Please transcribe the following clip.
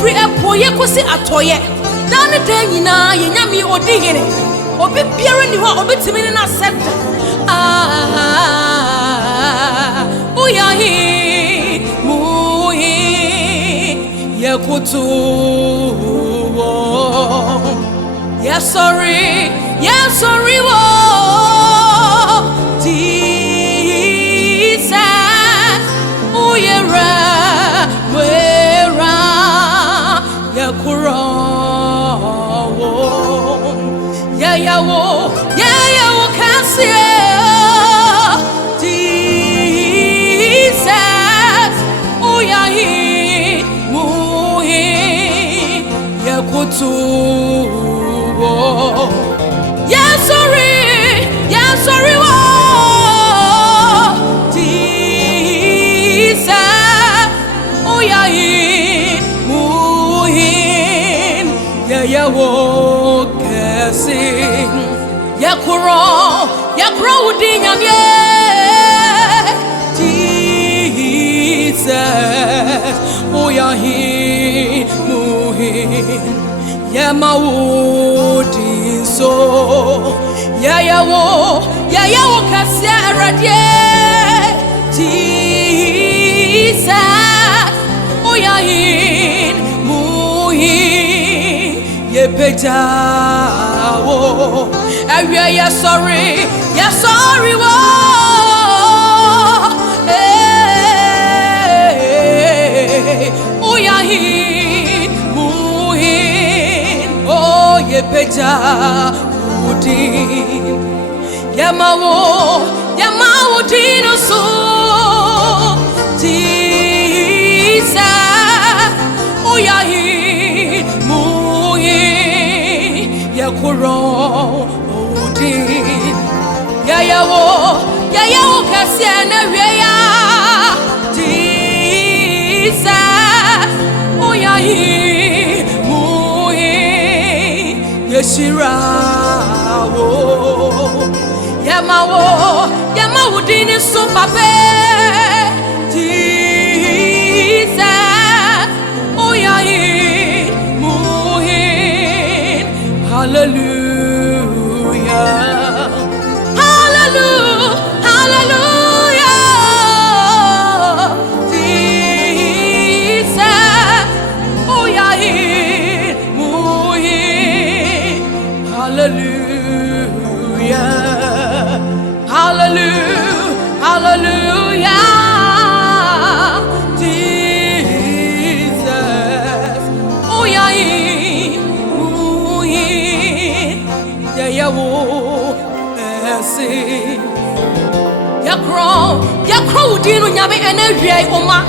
Free up for ye kosi atoye. Down the day na ye nyami odi hene. Obi biara ni ho obetimi na set. Uyahi muhi ye kutu wo. Yes sorry wo. Jesus uyera wera ye kuro wo. Yeah wo kasie. Jesus uyahi muhi ye kutu wo. Yeah sorry wo. Jesus uyahi muhi ye wo kasing. Yakuro udi nyamye. Jesus uyahi muhi yamawudi so yawo kasia radie. Jesus uyahi muhi yepejawo. Yes sorry wo. Uyahi muhin oh yepeja udin yamawo dino so. Jesus uyahi muhin yakuro yawo kasia na weya. Jesus uyahi muhi yeshirawo yamawo dini supape. Jesus uyahi muhi hallelujah. Hallelujah. wo ese yakro dinu nyame ene hwie oma